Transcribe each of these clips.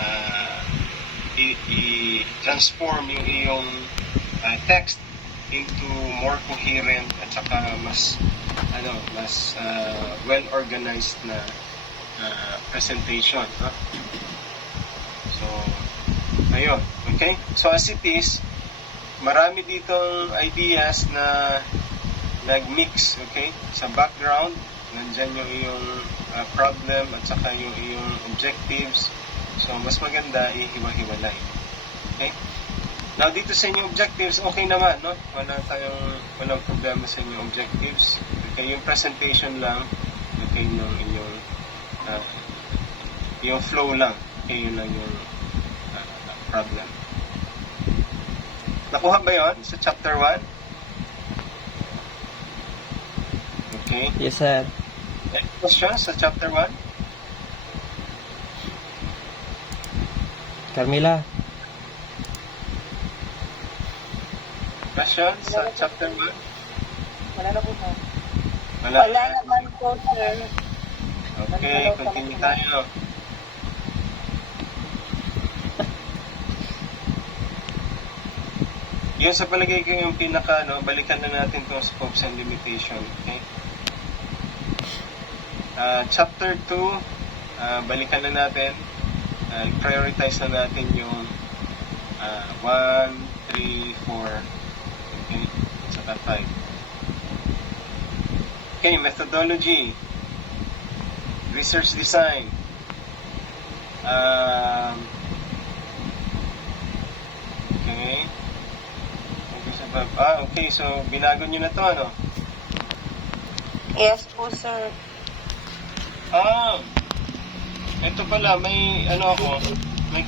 uh, i-transform yung iyong text into more coherent at saka mas well-organized na presentation. Huh? So, ayun. Okay? So, as it is, marami ditong ideas na nag-mix, okay? Sa background, nandyan yung iyong problem at saka yung iyong objectives. So, mas maganda ihiwa-hiwalay. Okay? Now, dito sa inyong objectives, okay naman, no? Walang problema sa inyong objectives. Okay, yung presentation lang, okay, yung inyong yung flow lang. Okay, yun lang yung problem. Nakuha ba yun sa chapter 1? Okay. Yes, sir. Any questions sa chapter 1? Carmela. Questions sa chapter 1? Wala na po, sir. Wala naman po, sir. Okay, continue tayo. Yun sa palagay ko yung pinaka, balikan na natin itong scopes and limitation. Okay? Chapter 2, balikan na natin. Prioritize na natin yung 1, 3, 4, okay? Saka 5. Okay, methodology. Research design. Okay. Okay, so binago nyo na to, ano? Yes po, sir. Ito pala, may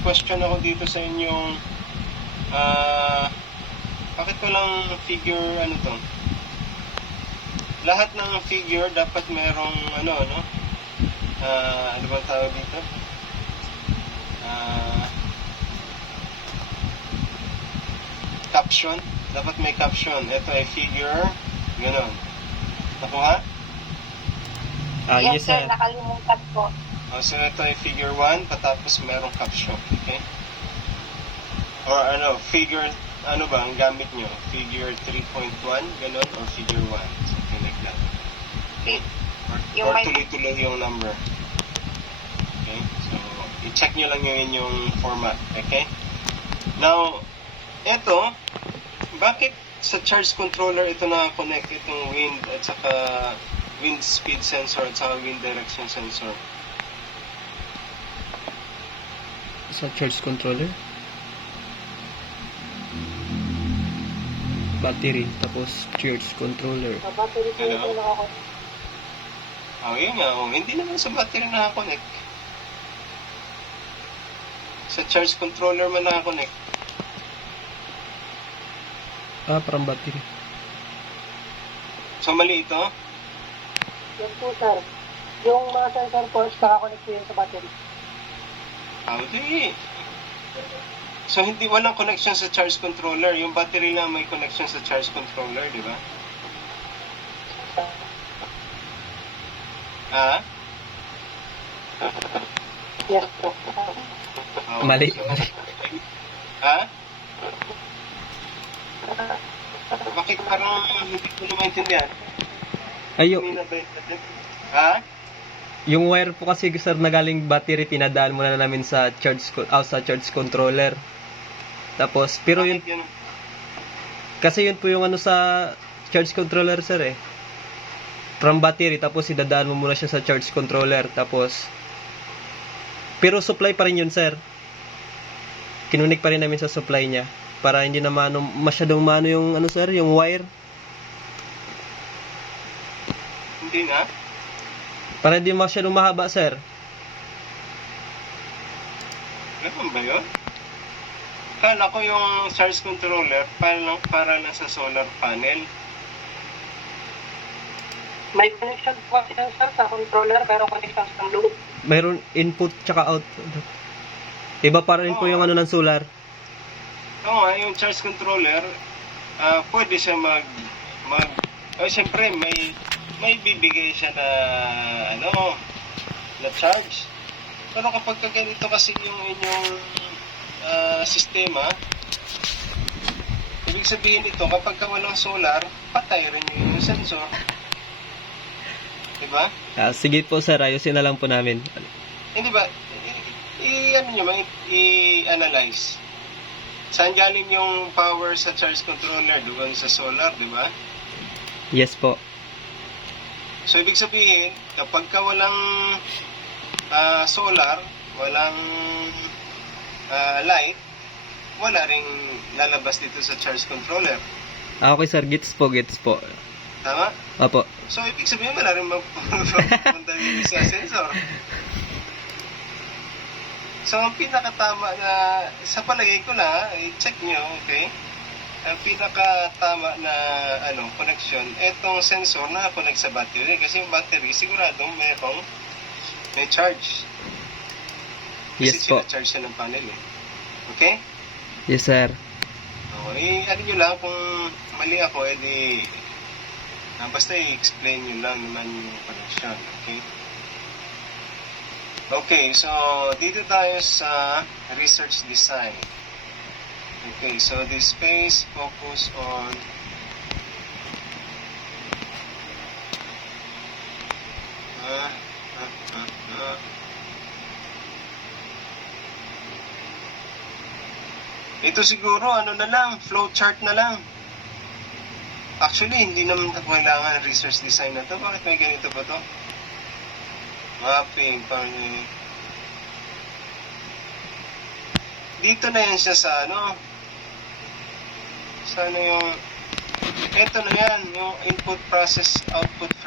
question ako dito sa inyong bakit walang figure, to? Lahat ng figure dapat merong, ano ba tawag dito? Caption. Dapat may caption. Ito ay figure. Ganon. Nakuha? Yes, sir. Nakalimutan po. So ito ay figure 1, patapos merong caption. Okay? Or figure, ang gamit nyo? Figure 3.1, ganon, or figure 1. Something like that. Okay? Or tuloy-tuloy yung number. Okay? So, i-check nyo lang yung inyong format. Okay? Now, ito, bakit sa charge controller ito na-connect itong wind at saka wind speed sensor at saka wind direction sensor? Sa charge controller? Battery, tapos charge controller. Sa battery po ito nakakonect. Yun nga. Hindi naman sa battery nakakonect. Sa charge controller man nakakonect. Parang battery. So, mali ito? Yes po, sir. Yung mga sensor ports nakakonect po yun sa battery. Hindi. So, walang connection sa charge controller. Yung battery lang may connection sa charge controller, di ba? Yes po. Mali. Bakit parang hindi ko na maintindihan? Yung wire po kasi, sir, na galing battery, pinadaan muna namin sa charge controller. Tapos, pero yun, kasi yun po yung sa charge controller, sir, from battery, tapos idadaan mo muna siya sa charge controller, tapos, pero supply pa rin yun, sir. Kinunik pa rin namin sa supply niya, para hindi na masyadong yung, sir, yung wire. Hindi na? Para hindi masyadong mahaba, sir. Ganun ba yun? Kala ko yung charge controller para lang sa solar panel. May connection po sir sa controller, pero connection sa load. Mayroon input tsaka output. Iba pa rin po yung ng solar. Oo, yung charge controller, pwede siya siyempre may bibigay siya na charge. Pero kapag ganito kasi yung inyong sistema, ibig sabihin ito, kapag walang solar, patay rin yung sensor. Diba? Sige po sir, ayusin na lang po namin. Hindi ba? Ano nyo, i-analyze. Saan galing yung power sa charge controller? Doon sa solar, di ba? Yes po. So, ibig sabihin, kapag walang solar, walang light, wala ring lalabas dito sa charge controller. Okay sir, gets po. Tama? Opo. So, ibig sabihin, wala rin magpupunta dito sa sensor. So, ang pinakatama na, sa palagay ko na, i-check nyo, okay? Ang pinakatama na connection, etong sensor na connect sa battery. Kasi yung battery, siguradong may charge. Kasi Yes po. charge siya ng panel eh. Okay? Yes sir. Okay, ano nyo lang, kung mali ako, edi, basta i-explain nyo lang naman yung connection, okay? Okay, so dito tayo sa research design. Okay, so this phase focus on ito siguro ano na lang, flowchart na lang. Actually, hindi naman kailangan research design na to. Bakit may ganito ba to? Mapping, dito na yan siya sa sa yung, eto na yan, yung input process output framework.